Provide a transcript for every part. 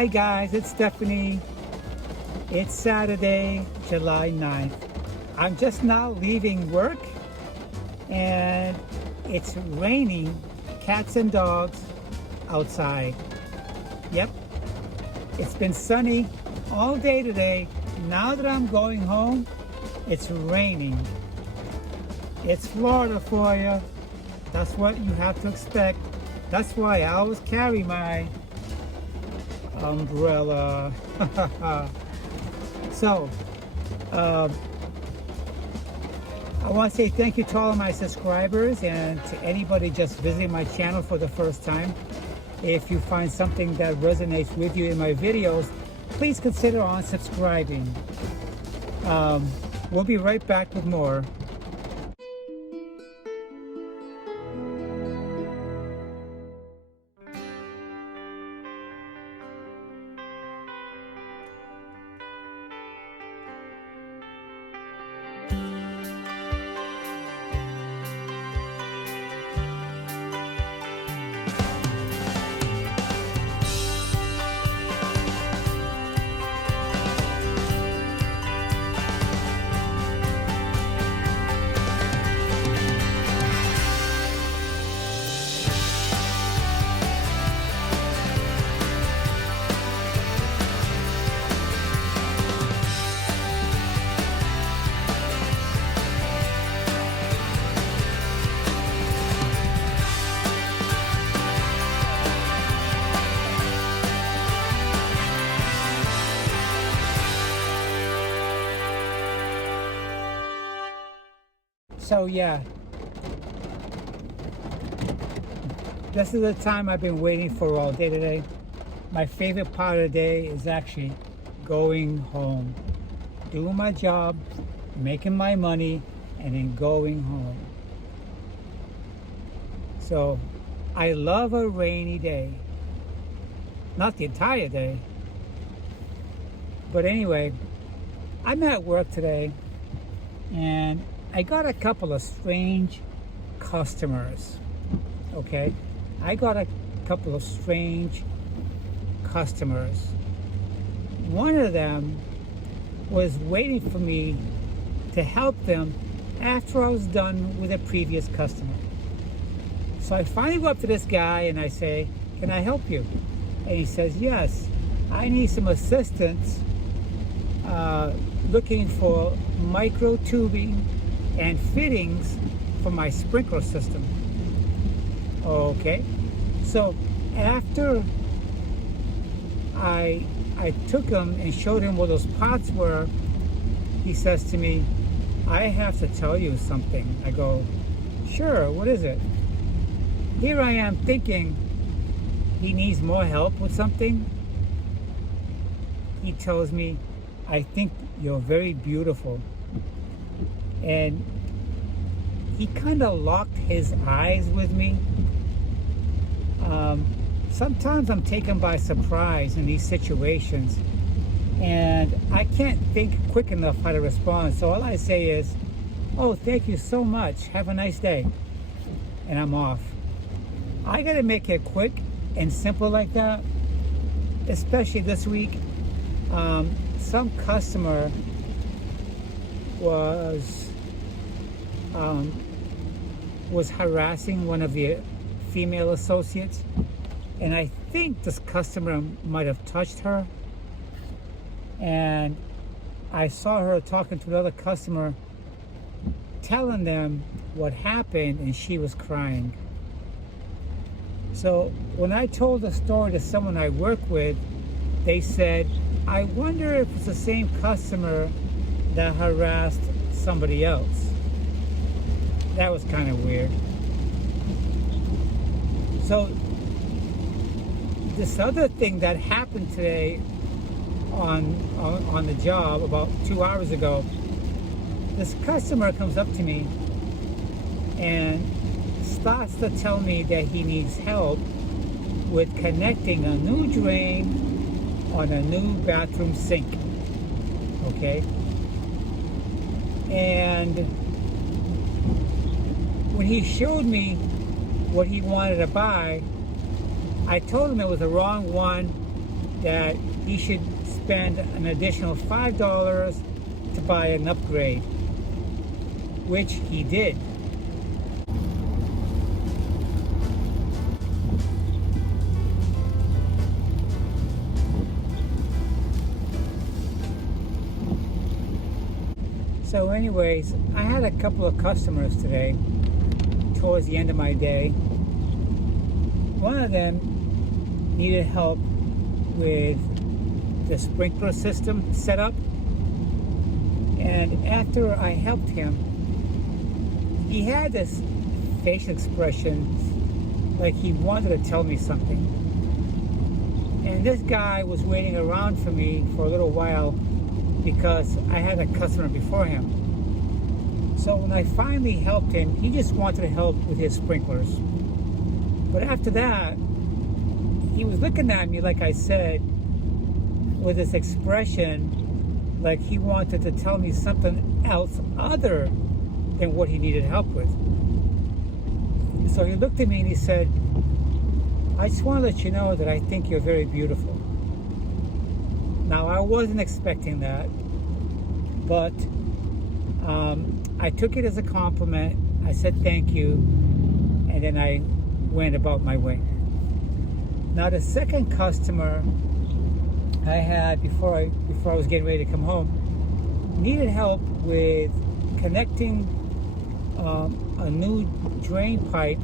Hi guys, it's Stephanie. It's Saturday, July 9th. I'm just now leaving work and it's raining cats and dogs outside. Yep, it's been sunny all day today. Now that I'm going home, it's raining. It's Florida for you. That's what you have to expect. That's why I always carry my umbrella. So, I want to say thank you to all of my subscribers and to anybody just visiting my channel for the first time. If you find something that resonates with you in my videos, please consider unsubscribing. We'll be right back with more. So yeah, this is the time I've been waiting for all day today. My favorite part of the day is actually going home, doing my job, making my money, and then going home. So I love a rainy day. Not the entire day. But anyway, I'm at work today and I got a couple of strange customers, okay? I got a couple of strange customers. One of them was waiting for me to help them after I was done with a previous customer. So I finally go up to this guy and I say, "Can I help you?" And he says, "Yes, I need some assistance looking for micro tubing and fittings for my sprinkler system." Okay, so after I took him and showed him where those pots were, he says to me, "I have to tell you something." I go, "Sure, what is it?" Here I am thinking he needs more help with something. He tells me, "I think you're very beautiful." And he kind of locked his eyes with me. Sometimes I'm taken by surprise in these situations and I can't think quick enough how to respond. So all I say is, "Oh, thank you so much. Have a nice day." And I'm off. I gotta make it quick and simple like that, especially this week. Some customer was harassing one of the female associates, and I think this customer might have touched her, and I saw her talking to another customer, telling them what happened, and she was crying. So when I told the story to someone I work with, they said, "I wonder if it's the same customer that harassed somebody else." That was kind of weird. So this other thing that happened today on the job about 2 hours ago, this customer comes up to me and starts to tell me that he needs help with connecting a new drain on a new bathroom sink. Okay? And when he showed me what he wanted to buy, I told him it was the wrong one that he should spend an additional $5 to buy an upgrade, which he did. So anyways, I had a couple of customers today towards the end of my day. One of them needed help with the sprinkler system setup, and after I helped him, he had this facial expression like he wanted to tell me something. And this guy was waiting around for me for a little while because I had a customer before him. So when I finally helped him, he just wanted to help with his sprinklers. But after that, he was looking at me, like I said, with this expression like he wanted to tell me something else other than what he needed help with. So he looked at me and he said, "I just want to let you know that I think you're very beautiful." Now, I wasn't expecting that, but I took it as a compliment. I said thank you, and then I went about my way. Now, the second customer I had before I was getting ready to come home needed help with connecting a new drain pipe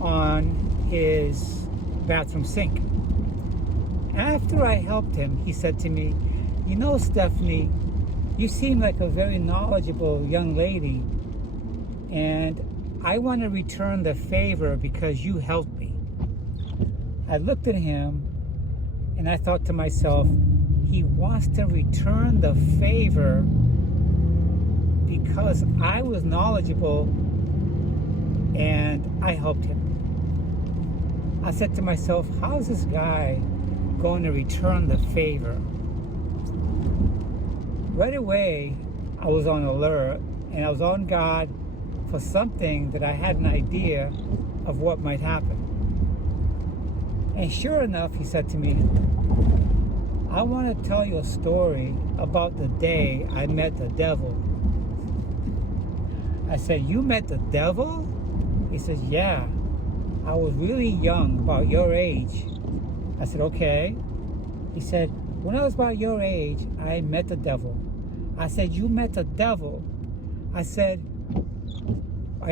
on his bathroom sink. After I helped him, he said to me, "You know, Stephanie, you seem like a very knowledgeable young lady, and I want to return the favor because you helped me." I looked at him and I thought to myself, he wants to return the favor because I was knowledgeable and I helped him. I said to myself, how is this guy going to return the favor? Right away, I was on alert and I was on guard for something that I had an idea of what might happen. And sure enough, he said to me, "I want to tell you a story about the day I met the devil." I said, "You met the devil?" He says, "Yeah, I was really young, about your age." I said, "Okay." He said, "When I was about your age, I met the devil." I said, "You met the devil?" I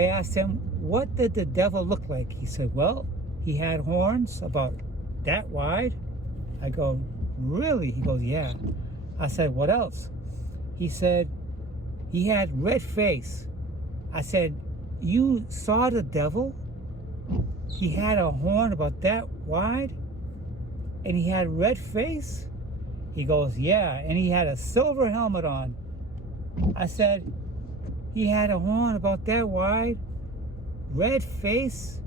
asked him, "What did the devil look like?" He said, "Well, he had horns about that wide." I go, "Really?" He goes, "Yeah." I said, "What else?" He said, "He had red face." I said, "You saw the devil? He had a horn about that wide? And he had red face?" He goes, "Yeah, and he had a silver helmet on." I said, "He had a horn about that wide, red face,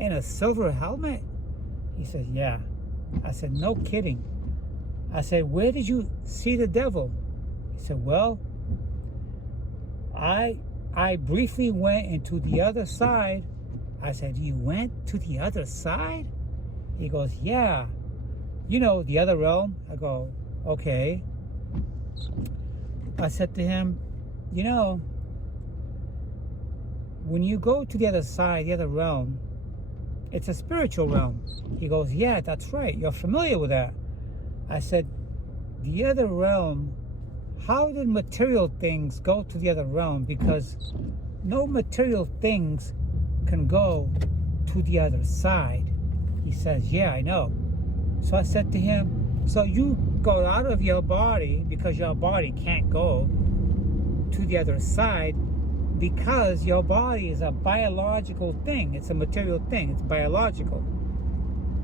and a silver helmet?" He says, "Yeah." I said, "No kidding." I said, "Where did you see the devil?" He said, "Well, I briefly went into the other side." I said, "You went to the other side?" He goes, "Yeah. You know, the other realm." I go, "Okay." I said to him, "You know, when you go to the other side, the other realm, it's a spiritual realm." He goes, "Yeah, that's right. You're familiar with that." I said, "The other realm, how did material things go to the other realm? Because no material things can go to the other side." He says, "Yeah, I know." So I said to him, "So you go out of your body because your body can't go to the other side because your body is a biological thing. It's a material thing. It's biological."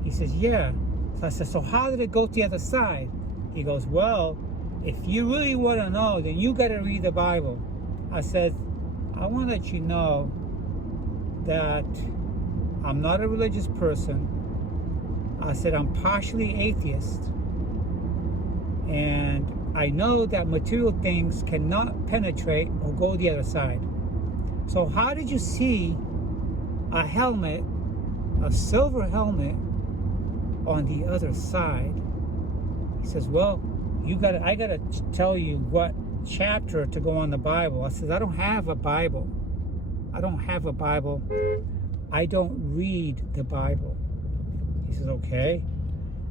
He says, "Yeah." So I said, "So how did it go to the other side?" He goes, "Well, if you really want to know, then you got to read the Bible." I said, "I want to let you know that I'm not a religious person." I said, "I'm partially atheist. And I know that material things cannot penetrate or go the other side. So how did you see a helmet, a silver helmet, on the other side?" He says, well, I gotta tell you what chapter to go on the Bible. I said, I don't have a Bible. I don't have a Bible. I don't read the Bible. He says, okay,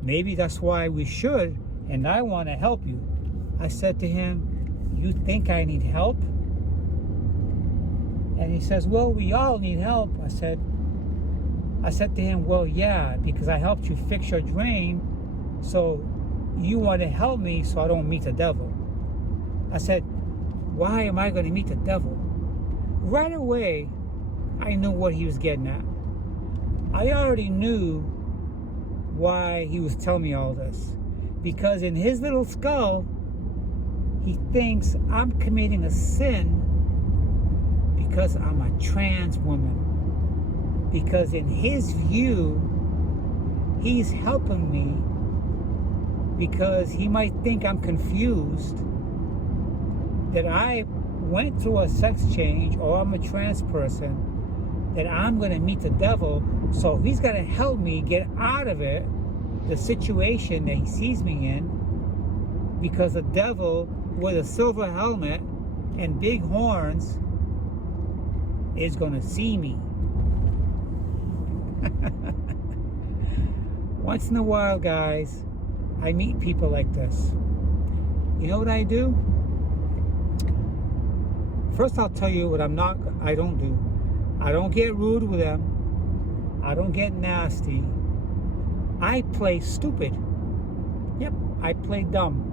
maybe that's why we should, and I want to help you. I said to him, you think I need help? And he says, well, we all need help. I said to him, well, yeah, because I helped you fix your drain, so you want to help me so I don't meet the devil. I said, why am I going to meet the devil? Right away, I knew what he was getting at. I already knew why he was telling me all this. Because in his little skull, he thinks I'm committing a sin because I'm a trans woman. Because in his view, he's helping me because he might think I'm confused, that I went through a sex change or I'm a trans person, that I'm going to meet the devil, so he's going to help me get out of it, the situation that he sees me in, because the devil with a silver helmet and big horns is going to see me. Once in a while, guys, I meet people like this. You know what I do? First, I'll tell you what I don't do. I don't get rude with them. I don't get nasty. I play stupid. Yep, I play dumb.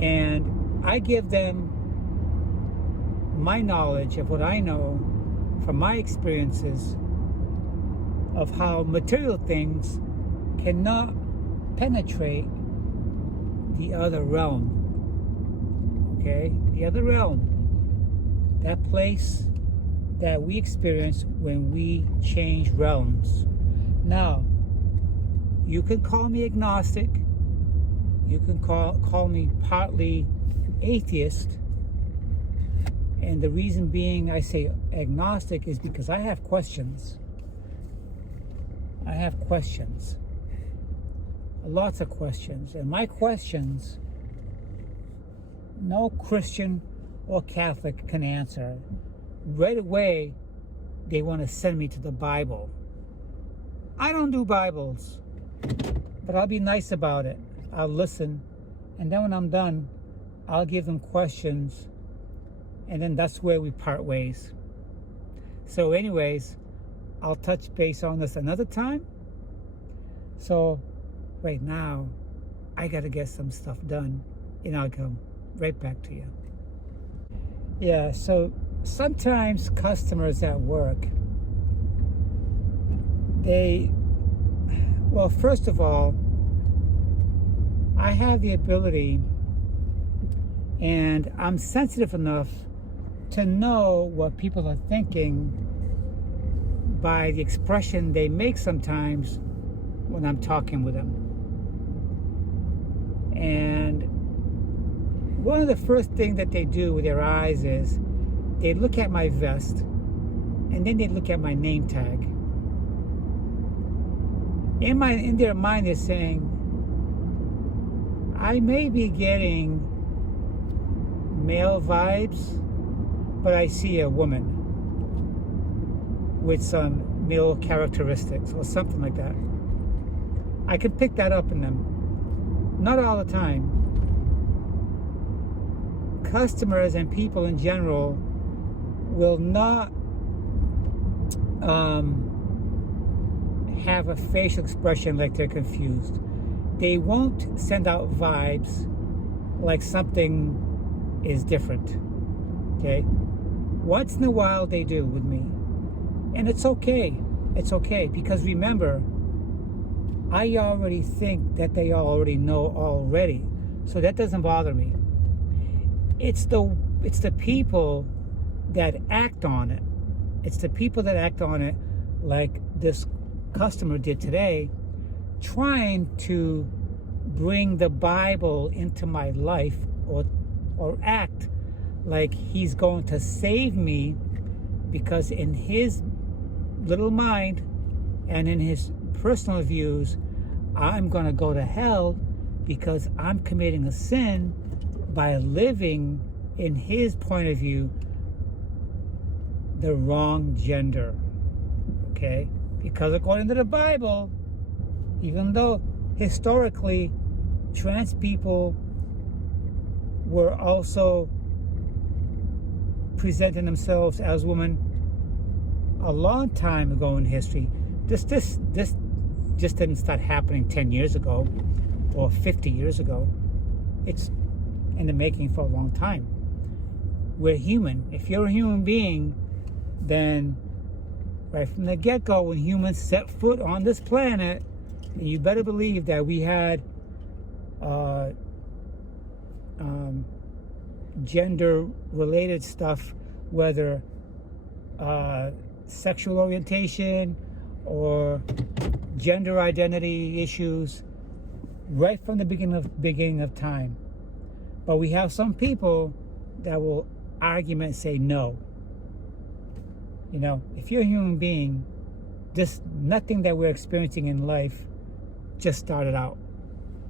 And I give them my knowledge of what I know from my experiences of how material things cannot penetrate the other realm. Okay? The other realm. That place that we experience when we change realms. Now, you can call me agnostic. You can call me partly atheist. And the reason being I say agnostic is because I have questions. I have questions. Lots of questions. And my questions, no Christian or Catholic can answer. Right away, they want to send me to the Bible. I don't do Bibles, but I'll be nice about it. I'll listen, and then when I'm done, I'll give them questions, and then that's where we part ways. So anyways, I'll touch base on this another time. So right now, I got to get some stuff done, and I'll come right back to you. Yeah, so sometimes customers at work, well, first of all, I have the ability and I'm sensitive enough to know what people are thinking by the expression they make sometimes when I'm talking with them. And one of the first things that they do with their eyes is they look at my vest and then they look at my name tag. In their mind, they're saying, I may be getting male vibes, but I see a woman with some male characteristics or something like that. I can pick that up in them. Not all the time. Customers and people in general will not have a facial expression like they're confused. They won't send out vibes like something is different. Okay? Once in a while they do with me. And it's okay. It's okay, because remember, I already think that they already know already. So that doesn't bother me. It's the people that act on it. It's the people that act on it, like this customer did today, trying to bring the Bible into my life or act like he's going to save me, because in his little mind and in his personal views, I'm going to go to hell because I'm committing a sin by living, in his point of view, the wrong gender. Okay? Because according to the Bible, even though historically trans people were also presenting themselves as women a long time ago in history, this just didn't start happening 10 years ago or 50 years ago. It's in the making for a long time. We're human. If you're a human being, then right from the get-go, when humans set foot on this planet, you better believe that we had gender-related stuff, whether sexual orientation or gender identity issues, right from the beginning of time. But we have some people that will argue and say no. You know, if you're a human being, nothing that we're experiencing in life just started out.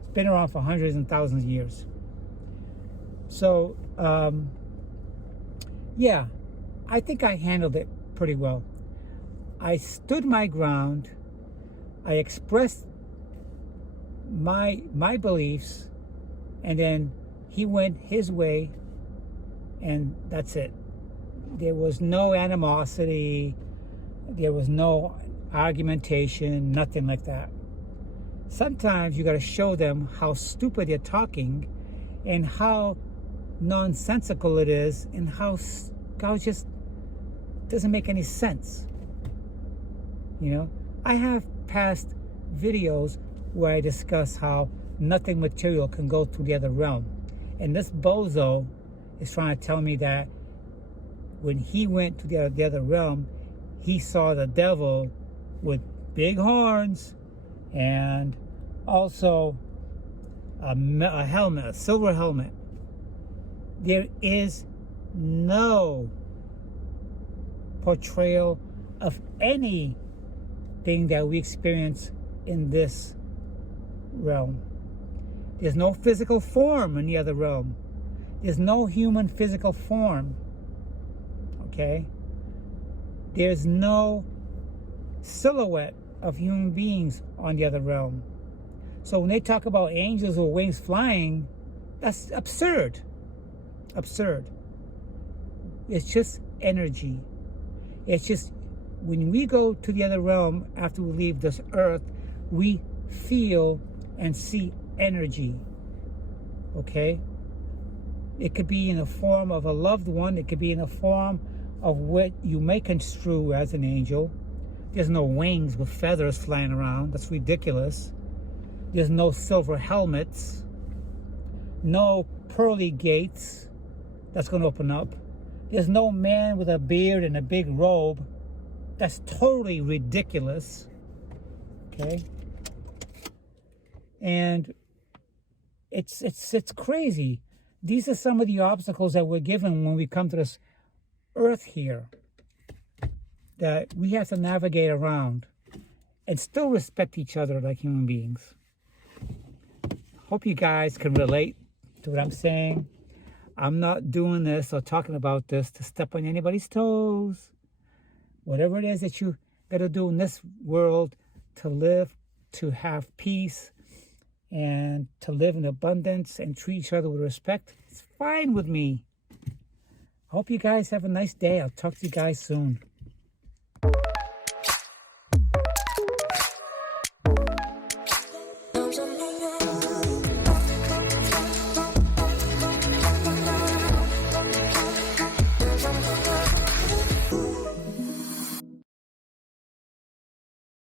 It's been around for hundreds and thousands of years. So, yeah, I think I handled it pretty well. I stood my ground. I expressed my beliefs, and then he went his way, and that's it. There was no animosity. There was no argumentation, nothing like that. Sometimes you got to show them how stupid they're talking and how nonsensical it is and how it just doesn't make any sense. You know, I have past videos where I discuss how nothing material can go to the other realm. And this bozo is trying to tell me that when he went to the other realm, he saw the devil with big horns and also a helmet, a silver helmet. There is no portrayal of anything that we experience in this realm. There's no physical form in the other realm. There's no human physical form. Okay? There's no silhouette of human beings on the other realm. So when they talk about angels with wings flying, that's absurd. Absurd. It's just energy. It's just when we go to the other realm after we leave this earth, we feel and see energy. Okay? It could be in the form of a loved one. It could be in the form of what you may construe as an angel. There's no wings with feathers flying around. That's ridiculous. There's no silver helmets. No pearly gates that's going to open up. There's no man with a beard and a big robe. That's totally ridiculous. Okay? And it's crazy. These are some of the obstacles that we're given when we come to this earth here that we have to navigate around and still respect each other like human beings. Hope you guys can relate to what I'm saying. I'm not doing this or talking about this to step on anybody's toes. Whatever it is that you got to do in this world to live, to have peace, and to live in abundance and treat each other with respect, it's fine with me. I hope you guys have a nice day. I'll talk to you guys soon.